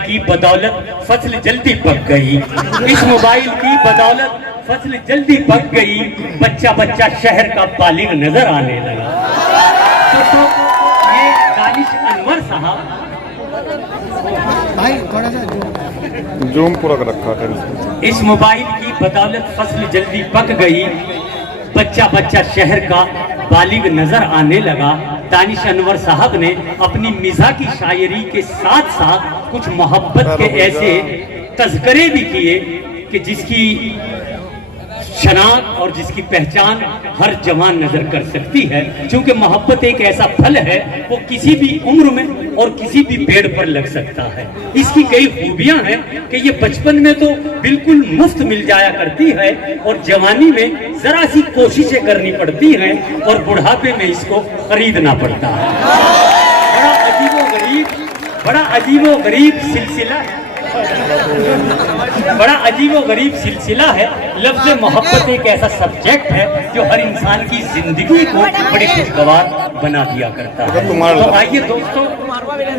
की बदौलत फसल जल्दी पक गई, इस मोबाइल की बदौलत फसल जल्दी पक गई, बच्चा बच्चा शहर का बालिग नजर आने लगा। दोस्तों, ये दानिश अनवर साहब भाई थोड़ा सा जूम पूरा कर रखा है। इस मोबाइल की बदौलत फसल जल्दी पक गई, बच्चा बच्चा शहर का बालिग नजर आने लगा। दानिश अनवर साहब ने अपनी मिज़ा की शायरी के साथ साथ कुछ मोहब्बत के ऐसे तज़किरे भी किए कि जिसकी शनाख्त और जिसकी पहचान हर जवान नजर कर सकती है। क्योंकि मोहब्बत एक ऐसा फल है, वो किसी भी उम्र में और किसी भी पेड़ पर लग सकता है। इसकी कई खूबियां हैं कि ये बचपन में तो बिल्कुल मुफ्त मिल जाया करती है और जवानी में जरा सी कोशिशें करनी पड़ती हैं और बुढ़ापे में इसको खरीदना पड़ता है। बड़ा अजीबो गरीब सिलसिला है, बड़ा अजीबो गरीब सिलसिला है। लफ्ज़ मोहब्बत एक ऐसा सब्जेक्ट है जो हर इंसान की जिंदगी को बड़ी खुशगवार बना दिया करता है। तो आइए दोस्तों,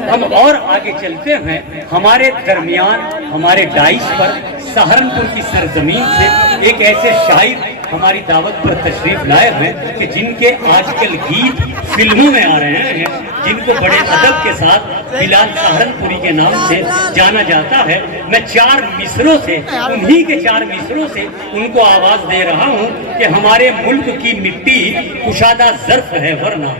हम और आगे चलते हैं। हमारे दरमियान, हमारे डाइस पर सहारनपुर की सरजमीन से एक ऐसे शायर हमारी दावत पर तशरीफ लाए हैं कि जिनके आजकल गीत फिल्मों में आ रहे हैं, जिनको बड़े अदब के साथ बिलाल सहारनपुरी के नाम से जाना जाता है। मैं चार मिसरों से, उन्हीं के चार मिसरों से उनको आवाज दे रहा हूँ कि हमारे मुल्क की मिट्टी कुशादा ज़र्फ़ है वरना,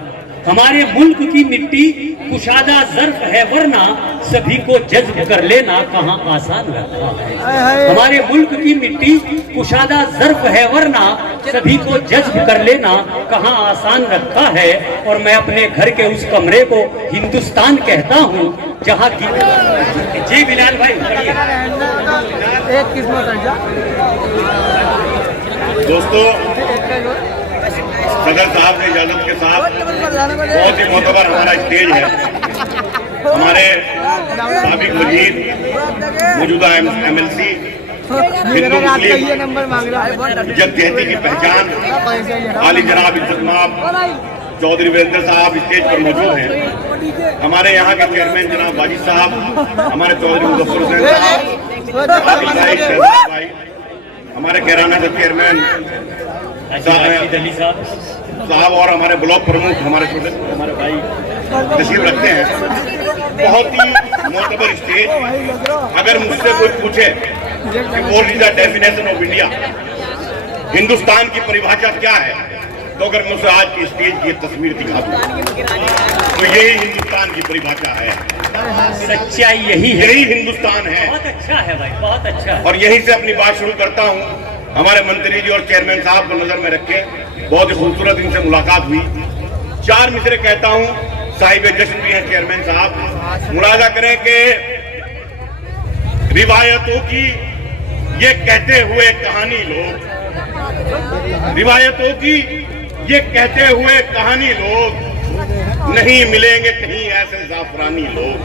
हमारे मुल्क की मिट्टी कुशादा ज़र्फ़ है वरना, सभी को जज्ब कर लेना कहाँ आसान रखा है। हमारे मुल्क की मिट्टी कुशादा ज़र्फ़ है वरना, सभी को जज्ब कर लेना कहाँ आसान रखा है। और मैं अपने घर के उस कमरे को हिंदुस्तान कहता हूँ जहाँ की। जी बिलाल भाई, एक किस्मत है दोस्तों, सदर साहब की इजाजत के साथ बहुत ही मोतबर हमारा स्टेज है। हमारे साबिक वजीर, मौजूदा MLC, हिंदू मुस्लिम जगजहती की पहचान आली जनाब इज्जतमाब चौधरी वीरेंद्र साहब स्टेज पर मौजूद हैं। हमारे यहाँ के चेयरमैन जनाब वाजिद साहब, हमारे चौधरी मुजफ्फर हुसैन साहब, हमारे कैराना के चेयरमैन साहब और हमारे ब्लॉक प्रमुख, हमारे छोटे हमारे भाई तशरीफ रखते हैं। बहुत ही मोतबर स्टेज। अगर मुझसे कोई पूछे कि what is the definition of India, Hindustan की परिभाषा क्या है, तो अगर मुझसे आज की स्टेज की तस्वीर दिखा दूं तो यही हिंदुस्तान की परिभाषा है। सच्चाई यही है, यही हिंदुस्तान है। बहुत अच्छा है भाई, बहुत अच्छा है। और यहीं से अपनी बात शुरू करता हूँ। हमारे मंत्री जी और चेयरमैन साहब को नजर में रखे, बहुत ही खूबसूरत इनसे मुलाकात हुई। चार मिसरे कहता हूँ, साहिब जश्न भी हैं चेयरमैन साहब। मुलाजा करें कि रिवायतों की ये कहते हुए कहानी लोग, रिवायतों की ये कहते हुए कहानी लोग, नहीं मिलेंगे कहीं ऐसे जाफरानी लोग।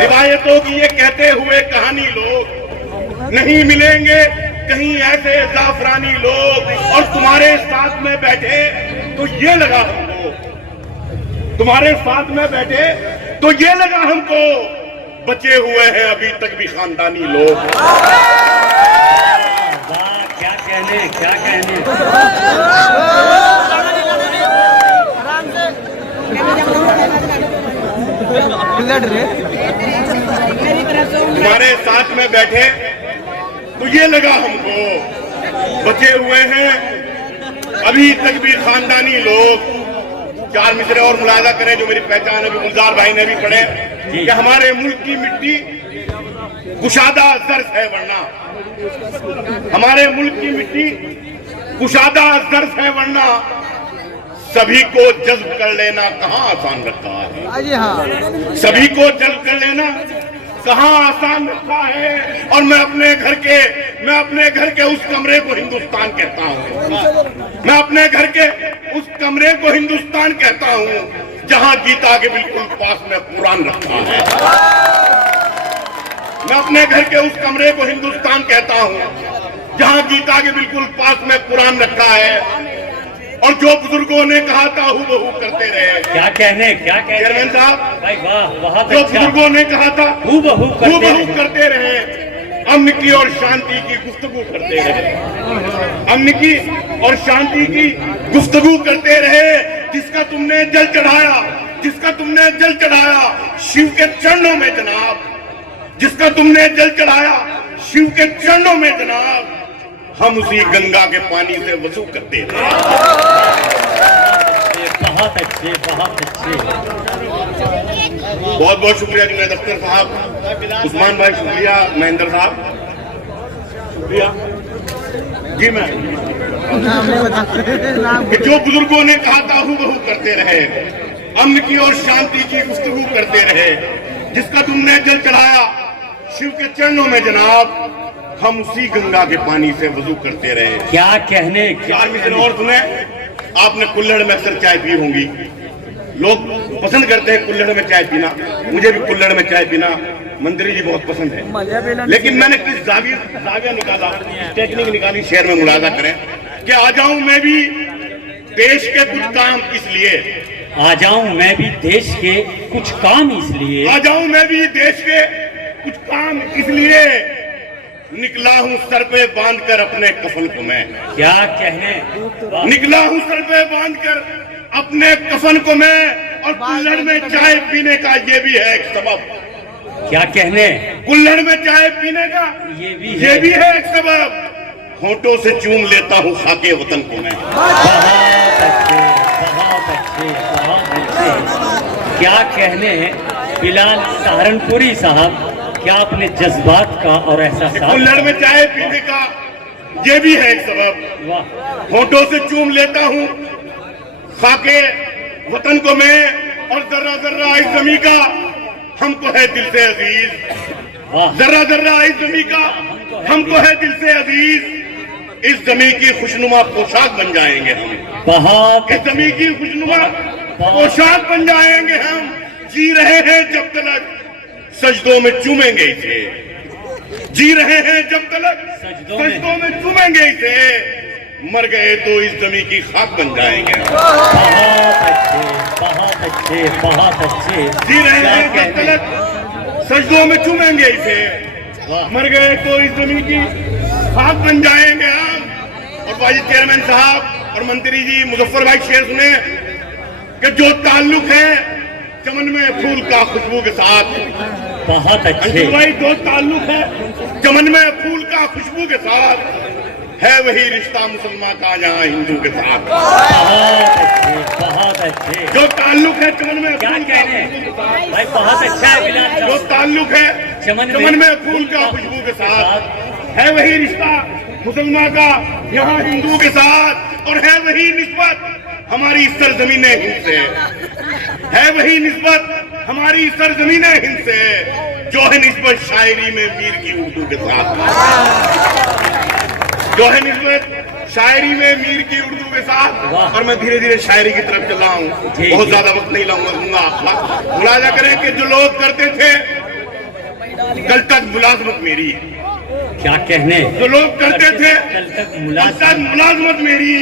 रिवायतों की ये कहते हुए कहानी लोग, नहीं मिलेंगे कहीं ऐसे जाफरानी लोग। और तुम्हारे साथ में बैठे तो ये लगा हमको, तुम्हारे साथ में बैठे तो ये लगा हमको, बचे हुए हैं अभी तक भी खानदानी लोग। वाह, क्या कहने, क्या कहने। तुम्हारे साथ में बैठे तो ये लगा हमको, बचे हुए हैं अभी तक भी खानदानी लोग। चार मिसरे और मुलाजा करें जो मेरी पहचान अभी गुलजार भाई ने भी पढ़े कि हमारे मुल्क की मिट्टी कुशादा ज़र्फ़ है वरना, हमारे मुल्क की मिट्टी कुशादा ज़र्फ़ है वरना, सभी को जज्ब कर लेना कहाँ आसान रखा है। सभी को जज्ब कर लेना कहाँ आसान रखा है। और मैं अपने घर के उस कमरे को हिंदुस्तान कहता हूँ। मैं अपने घर के उस कमरे को हिंदुस्तान कहता हूँ जहाँ गीता के बिल्कुल पास में कुरान रखा है। मैं अपने घर के उस कमरे को हिंदुस्तान कहता हूँ जहाँ गीता के बिल्कुल पास में कुरान रखा है। और जो बुजुर्गों ने कहा था हूबहू करते रहे। क्या कहने चेयरमैन साहब, भाई वाह, बहुत जो अच्छा। बुजुर्गों ने कहा था हूबहू करते रहे, अमन की और शांति की गुफ्तगू करते रहे, अमन की और शांति की गुफ्तगू करते रहे। जिसका तुमने जल चढ़ाया शिव के चरणों में जनाब, जिसका तुमने जल चढ़ाया शिव के चरणों में जनाब, हम उसी गंगा के पानी से वजू करते थे। बहुत अच्छे। बहुत बहुत शुक्रिया जुनैद अख्तर साहब, उस्मान भाई शुक्रिया, महेंद्र साहब शुक्रिया जी। मैं कि जो बुजुर्गों ने कहा था हूबहू करते रहे, अमन की और शांति की गुफ्तगू करते रहे। जिसका तुमने जल चढ़ाया शिव के चरणों में जनाब, हम उसी गंगा के पानी से वजू करते रहे। क्या कहने। चार मिनट और सुने। आपने कुल्हड़ में अक्सर चाय पी होंगी, लोग पसंद करते हैं कुल्हड़ में चाय पीना, मुझे भी कुल्हड़ में चाय पीना मंत्री जी बहुत पसंद है। लेकिन मैंने कुछ जाविया निकाला, टेक्निक निकाली, शेर में मुलाजा करें कि आ जाऊं मैं भी देश के कुछ काम इसलिए, आ जाऊं मैं भी देश के कुछ काम इसलिए, आ जाऊं मैं भी देश के कुछ काम इसलिए, निकला हूं सर पे बांधकर अपने कफन को मैं। क्या कहने। निकला हूं सर पे बांधकर अपने कफन को मैं, और कुल्हड़ में चाय पीने का ये भी है एक सबब। क्या कहने। कुल्हड़ में चाय पीने का ये भी है एक सबब। होठों से चूम लेता हूं खाके वतन को मैं। बहुत अच्छे। क्या कहने। बिलाल सहारनपुरी साहब, क्या अपने जज्बात का और एहसास। कुल्हड़ में चाय पीने का ये भी है एक सबब। वाह। होठों से चूम लेता हूं खाके वतन को मैं, और जर्रा जर्रा इस जमी का हमको है दिल से अजीज। वाह। जर्रा जर्रा इस जमी का हमको है दिल से अजीज। इस जमी की खुशनुमा पोशाक बन जाएंगे हम। बहुत। इस जमी की खुशनुमा पोशाक बन जाएंगे हम। जी रहे हैं जब तक सजदों में चूमेंगे इसे, जी रहे हैं जब तक सजदों में चूमेंगे इसे, मर गए तो इस जमी की खाक बन जाएंगे। बहुत अच्छे। जी रहे हैं जब तक सजदों में चूमेंगे इसे, मर गए तो इस जमी की खाक बन जाएंगे हम। और भाई चेयरमैन साहब और मंत्री जी, मुजफ्फर भाई शेर सुने कि जो ताल्लुक है चमन में फूल का खुशबू के साथ। बहुत अच्छे भाई, जो ताल्लुक है चमन में फूल का खुशबू के साथ, है वही रिश्ता मुसलमान का यहाँ हिंदू के साथ। बहुत अच्छे। जो ताल्लुक है चमन में क्या कहने भाई, बहुत अच्छा है बिलाल। जो ताल्लुक है चमन में फूल का खुशबू के साथ, है वही रिश्ता मुसलमान का यहाँ हिंदू के साथ, और है वही निस्बत हमारी सरजमीन हिंद से, है वही निस्बत हमारी सरजमीन हिंद से, जो है निस्बत शायरी में मीर की उर्दू के साथ, जो है निस्बत शायरी में मीर की उर्दू के साथ। और मैं धीरे धीरे शायरी की तरफ चल रहा हूँ, बहुत ज्यादा वक्त नहीं लाऊंगा। मुलाजा करें कि जो लोग करते थे कल तक मुलाजमत मेरी, क्या कहने। जो लोग करते थे कल तक मुलाजमत मेरी,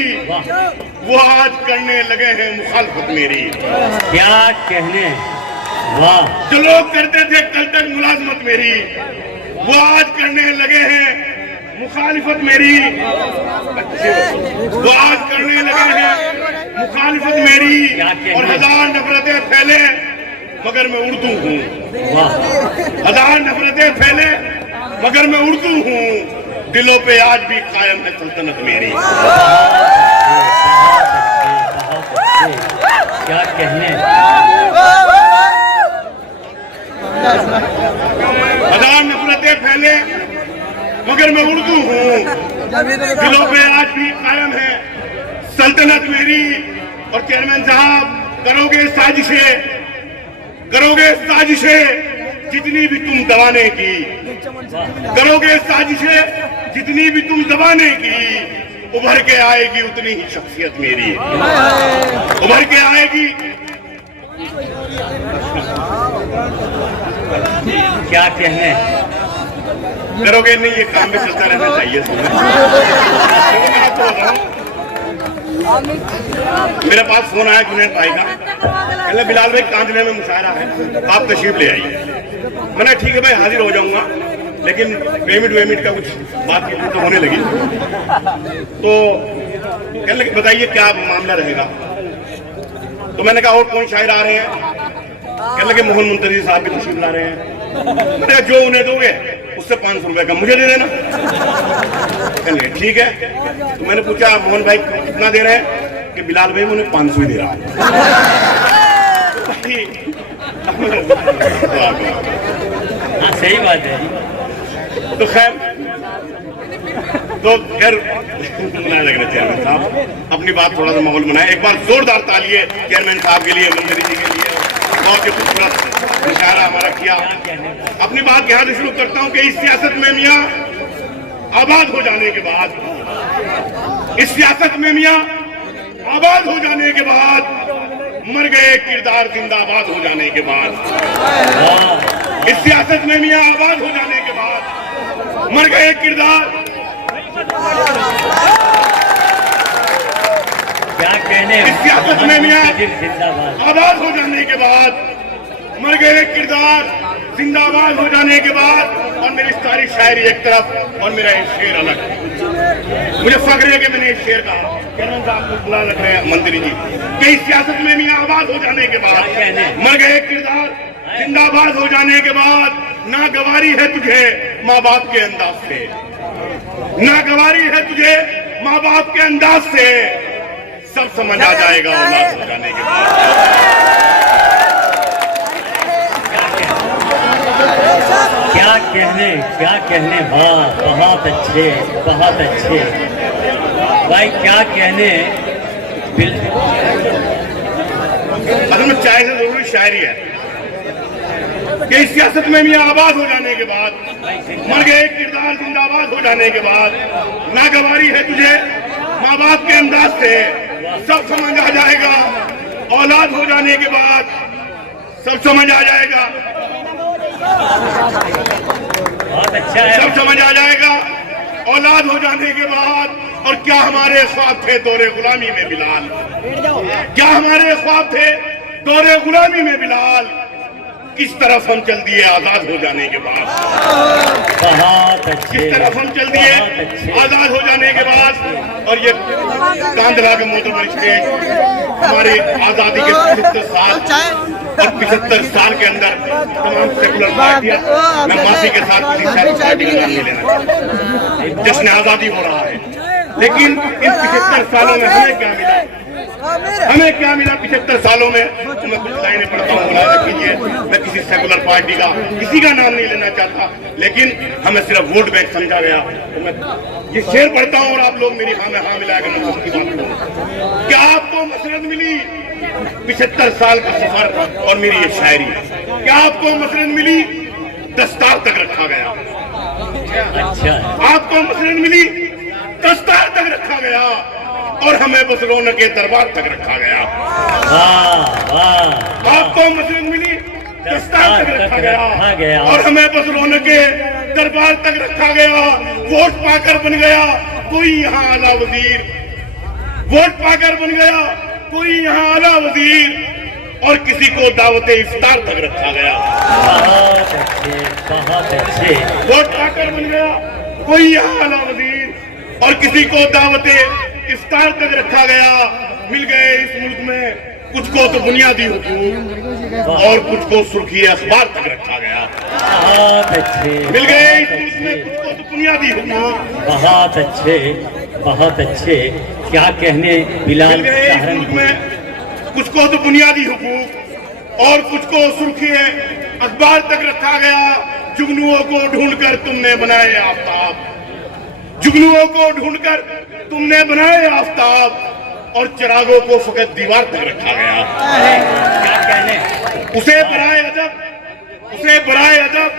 वो आज करने लगे हैं मुखालफत मेरी। क्या कहने। वाह। जो लोग करते थे कल तक मुलाजमत मेरी, वो आज करने लगे हैं मुखालिफत मेरी। वो आज करने लगे हैं मुखालिफत मेरी, और हजार नफरतें फैले मगर मैं उर्दू हूँ। हजार नफरतें फैले मगर मैं उर्दू हूँ, दिलों पे आज भी कायम है सल्तनत मेरी। क्या कहने। हजार नफरतें फैले मगर मैं उर्दू हूँ, दिलों पे आज भी कायम है सल्तनत मेरी। और चेयरमैन साहब, करोगे साजिशें जितनी भी तुम दबाने की, करोगे साजिशें जितनी भी तुम दबाने की, उभर के आएगी उतनी ही शख्सियत मेरी, उभर के आएगी। क्या कहने। करोगे नहीं, ये काम में चलता रहना चाहिए। मेरे पास फोन आया जुनैद भाई का, कहले बिलाल भाई कांदने में मुशायरा है, आप तशरीफ ले आइए। मैंने ठीक है भाई हाजिर हो जाऊंगा, लेकिन पेमेंट का कुछ बात तो होने लगी। तो कहने लगे बताइए क्या मामला रहेगा। तो मैंने कहा और कौन शायर आ रहे हैं। कहने लगे मोहन मुंतजी साहब भी तशरीफ ला रहे हैं। मैंने कहा जो उन्हें दोगे उससे 500 रुपए का मुझे दे देना। कहने लगे ठीक है। तो मैंने पूछा मोहन भाई कितना दे रहे हैं, कि बिलाल भाई उन्हें 500 ही दे रहा है। सही बात है। तो खैर बनाया लग रहा चेयरमैन साहब, अपनी बात थोड़ा सा माहौल बनाए। एक बार जोरदार तालिए चेयरमैन साहब के लिए, मंत्री जी के लिए, बहुत ही खूबसूरत मुशायरा हमारा किया। अपनी बात यहाँ से शुरू करता हूँ कि इस सियासत में मियाँ आबाद हो जाने के बाद, इस सियासत में मियाँ आबाद हो जाने के बाद, मर गए किरदार जिंदाबाद हो जाने के बाद, इस सियासत में मियाँ आबाद हो जाने के बाद, मर गए किरदार। क्या कहने, इस सियासत में मियाँ आबाद हो जाने के बाद, मर गए किरदार जिंदाबाद हो जाने के बाद, और मेरी सारी शायरी एक तरफ और मेरा एक शेर अलग। मुझे फख्र है कि मैंने एक शेर कहा, चेयरमैन साहब को बुला लग रहे हैं मंत्री जी, कि इस सियासत में मियाँ आबाद हो जाने के बाद, मर गए किरदार जिंदाबाद हो जाने के बाद, ना गवारी है तुझे माँ बाप के अंदाज से, ना गवारी है तुझे माँ बाप के अंदाज से, सब समझ आ जाएगा औलाद हो जाने के बाद। क्या कहने, वाह बहुत अच्छे, बहुत अच्छे भाई, क्या कहने। असल में चाय से जरूरी शायरी है कि इस सियासत में मियाँ आबाद हो जाने के बाद, मर गए किरदार जिंदाबाद हो जाने के बाद, नागवारी है तुझे माँ बाप के अंदाज से, सब समझ आ जाएगा औलाद हो जाने के बाद, सब समझ आ जाएगा, बहुत अच्छा है, सब समझ आ जाएगा औलाद हो जाने के बाद। और क्या हमारे ख्वाब थे दौरे गुलामी में बिलाल, क्या हमारे ख्वाब थे दौरे गुलामी में बिलाल, किस तरफ हम चल दिए आजाद हो जाने के बाद, बहुत अच्छे, किस तरफ हम चल दिए आजाद हो जाने के बाद। और ये कांदला के मोहतरम स्टेज हमारी आजादी के 75 साल और 75 साल के अंदर तमाम सेकुलर पार्टियां, मैं माफी के साथ किसी पार्टी का नाम नहीं लेना, जश्न आजादी हो रहा है, लेकिन इन 75 सालों में हमें क्या मिला, हमें क्या मिला 75 सालों में। तो मैं कुछ लाइनें पढ़ता हूँ, मुलाजा कीजिए। मैं किसी सेकुलर पार्टी का किसी का नाम नहीं लेना चाहता, लेकिन हमें सिर्फ वोट बैंक समझा गया। तो मैं ये शेर पढ़ता हूँ और आप लोग मेरी हाँ में हाँ मिलाकर मैं सबकी बात करूँ। क्या आपको मसरत मिली 75 साल का सफर और मेरी ये शायरी, क्या आपको मसरत मिली दस्तार तक रखा गया, अच्छा, आपको मसरत मिली दस्तार तक रखा गया, और हमें बस रौनक के दरबार तक रखा गया। वाह वाह, आपको मसरत मिली दस्तार तक रखा गया, और हमें बस रौनक के दरबार तक रखा गया। वोट पाकर बन गया कोई यहाँ आला वजीर, वोट पाकर बन गया कोई यहाँ आला वजीर, और किसी को दावते इफ्तार तक रखा गया। बहुत अच्छे, बहुत अच्छे, वोट पाकर बन गया कोई यहाँ आला वजीर, और किसी को दावते इफ्तार तक रखा गया। मिल गए इस मुल्क में कुछ को तो बुनियादी हुकूक, और कुछ को सुर्खी अखबार तक रखा गया। बहुत अच्छे, मिल गए इस मुल्क में कुछ को तो बुनियादी हुकूक, बहुत अच्छे, बहुत अच्छे। क्या कहने बिलाल मिल गए इस मुल्क में कुछ को तो बुनियादी हुकूक, और कुछ को सुर्खी अखबार तक रखा गया। जुगनुओं को ढूंढकर तुमने बनाए आफ्ताब, जुगनुओं को ढूंढकर तुमने बनाए आफ्ताब, और चिरागों को फकत दीवार तक रखा गया। क्या कहने, उसे बराए अदब, उसे बराए अदब,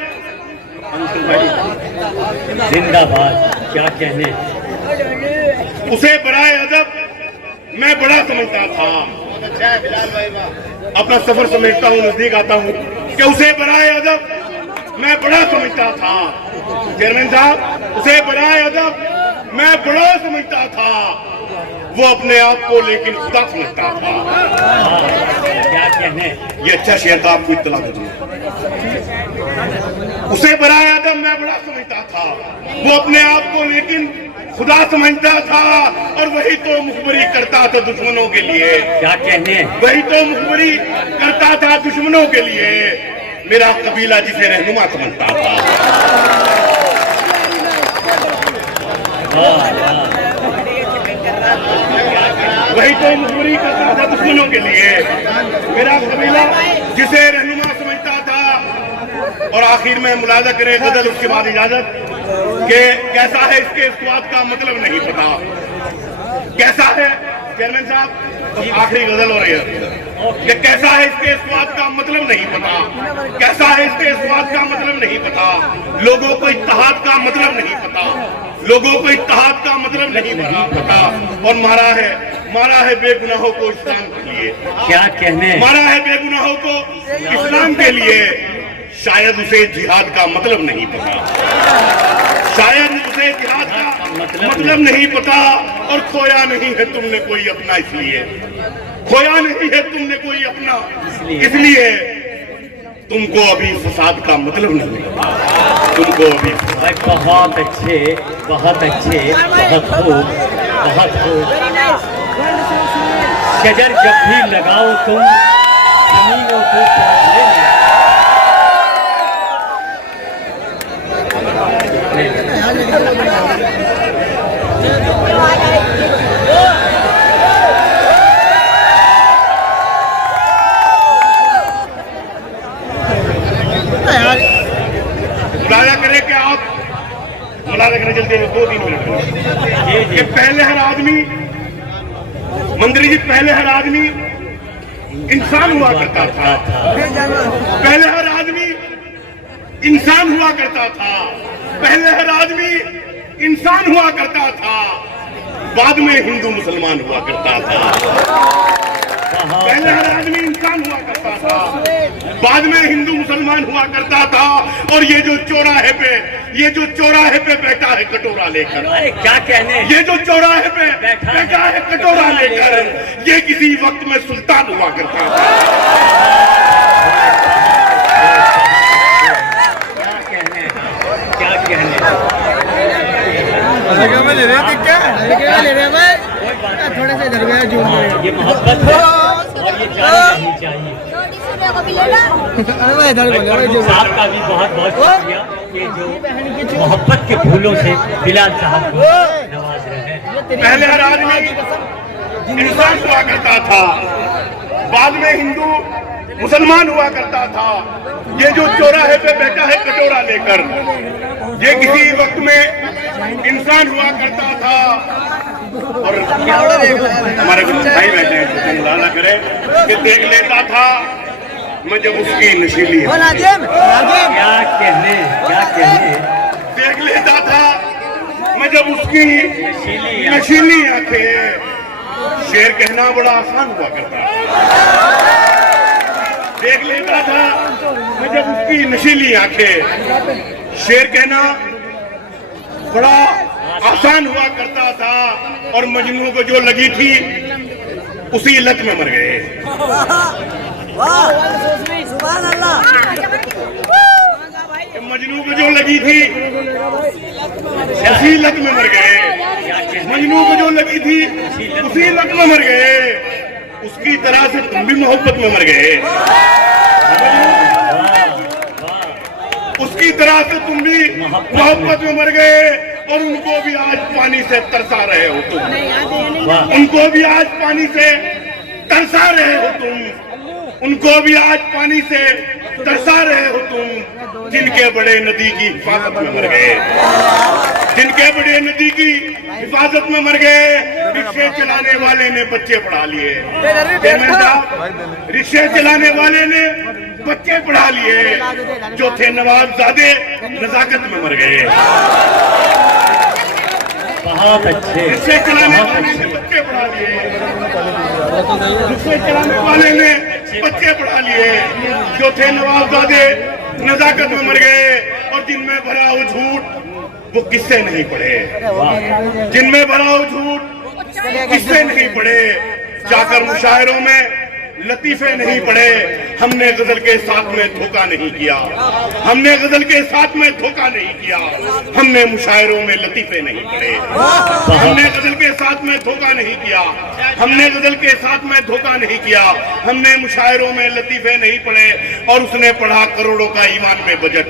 जिंदाबाद। क्या कहने, उसे बराए अदब मैं बड़ा समझता था। अपना सफर समेटता हूँ, नजदीक आता हूँ कि उसे बराए अदब मैं बड़ा समझता था। चेयरमैन साहब, उसे बराए अदब मैं बड़ा समझता था, वो अपने आप को लेकिन खुदा समझता था। क्या कहने, ये अच्छा शेर था, आपको इत्तला दे दूं। उसे बराए आदम मैं बड़ा समझता था, वो अपने आप को लेकिन खुदा समझता था, और वही तो मुखबरी करता था दुश्मनों के लिए। क्या कहने, वही तो मुखबरी करता था दुश्मनों के लिए, मेरा कबीला जिसे रहनुमा समझता था। वही तो मुखबरी करता था दुश्मनों के लिए, मेरा कबीला जिसे रहनुमा समझता था। और आखिर में मुलाजा करें गजल, उसके बाद इजाजत कि कैसा है इसके स्वाद का मतलब नहीं पता। कैसा है चेयरमैन साहब, तो आखिरी गजल हो रही है कि कैसा है इसके स्वाद का मतलब नहीं पता, कैसा है इसके स्वाद का मतलब नहीं पता, लोगों को इत्तेहाद का मतलब नहीं पता, लोगों को इत्तेहाद का मतलब नहीं पता। और मारा है बेगुनाहों को इस्लाम के लिए। क्या कहने, मारा है बेगुनाहों को इस्लाम के लिए, शायद उसे जिहाद का मतलब नहीं पता, शायद उसे जिहाद का मतलब नहीं पता। और खोया नहीं है तुमने कोई अपना इसलिए, खोया नहीं है तुमने कोई अपना इसलिए, तुमको अभी फसाद का मतलब नहीं पता, तुमको अभी। बहुत अच्छे, बहुत अच्छे, बहुत खूब, बहुत खूब। शजर जब भी लगाओ तुम जमीनों को पलट लेना। मुलाजा करें कि आप मुलाजा करें जल्दी 2-3 मिनट कि पहले हर आदमी, मंत्री जी, पहले हर आदमी इंसान हुआ करता था, पहले हर आदमी इंसान हुआ करता था, पहले हर आदमी इंसान हुआ करता था, बाद में हिंदू मुसलमान हुआ करता था। पहले हर आदमी इंसान हुआ करता था, बाद में हिंदू मुसलमान हुआ करता था। और ये जो चौराहे पे बैठा है कटोरा लेकर, क्या कहने, ये जो चौराहे पे बैठा है कटोरा लेकर, ये किसी वक्त में सुल्तान हुआ करता था। क्या कहने, ले रहे थे क्या ले रहे भाई, थोड़े से इधर गया जूम में। ये मोहब्बत है और ये जानी नहीं चाहिए। अरे भाई इधर बोले भाई, साहब का भी बहुत बहुत शुक्रिया कि जो मोहब्बत के फूलों से बिलाल साहब को नवाज रहे हैं। पहले हर आदमी इंसान हुआ करता था, बाद में हिंदू मुसलमान हुआ करता था। ये जो चौराहे पे बैठा है कटोरा लेकर, ये किसी वक्त में इंसान हुआ करता था। और हमारे कुछ भाई बैठे हैं, मुलाजा करें कि देख लेता था मैं जब उसकी नशीली, क्या कहने, देख लेता था मैं जब उसकी नशीली आंखें। शेर कहना बड़ा आसान हुआ करता था, देख लेता था मैं जब उसकी नशीली आंखें। शेर कहना बड़ा आसान हुआ करता था, और मजनू को जो लगी थी उसी लत में मर गए। मजनू को जो लगी थी उसी लत में मर गए, मजनू को जो लगी थी उसी लत में मर गए। उसकी तरह से तुम भी मोहब्बत में मर गए, उसकी तरह से तुम भी मोहब्बत में मर गए। और उनको भी आज पानी से तरसा रहे हो तुम, उनको भी आज पानी से तरसा रहे हो तुम, उनको भी आज पानी से तरसा रहे हो तुम। जिनके बड़े नदी की हिफाजत में मर गए, जिनके बड़े नदी की हिफाजत में मर गए। रिक्शे चलाने वाले ने बच्चे पढ़ा लिए, रिक्शे चलाने वाले ने बच्चे पढ़ा लिए। जो थे नवाबजादे नजाकत में मर गए। बहुत अच्छे, रिक्शे चलाने वाले ने बच्चे पढ़ा लिए, रिक्शे चलाने वाले ने बच्चे पढ़ा लिए। जो थे नवाबजादे नजाकत में मर गए। और जिनमें भरा हो झूठ वो किस्से नहीं पढ़े, जिनमें भरा हो झूठ किस्से नहीं पढ़े, जाकर मुशायरों में लतीफे नहीं पढ़े, हमने गजल के साथ में धोखा नहीं किया, हमने गजल के साथ में धोखा नहीं किया, हमने मुशायरों में लतीफे नहीं पढ़े, हमने गजल के साथ में धोखा नहीं किया, हमने गजल के साथ में धोखा नहीं किया, हमने मुशायरों में लतीफे नहीं पढ़े। और उसने पढ़ा करोड़ों का ईमान में बजट,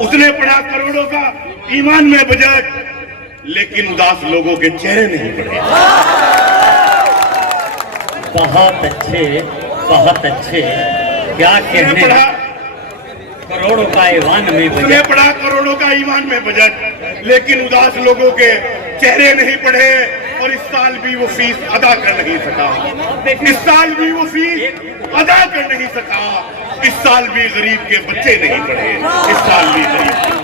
उसने पढ़ा करोड़ों का ईमान में बजट, लेकिन उदास लोगों के चेहरे नहीं पढ़े। बहुत अच्छे, बहुत अच्छे, क्या कहने, करोड़ों का ईमान में बजट, उसने पढ़ा करोड़ों का ईमान में बजट, लेकिन उदास लोगों के चेहरे नहीं पढ़े। और इस साल भी वो फीस अदा कर नहीं सका, इस साल भी वो फीस अदा कर नहीं सका, इस साल भी गरीब के बच्चे नहीं पढ़े, इस साल भी गरीब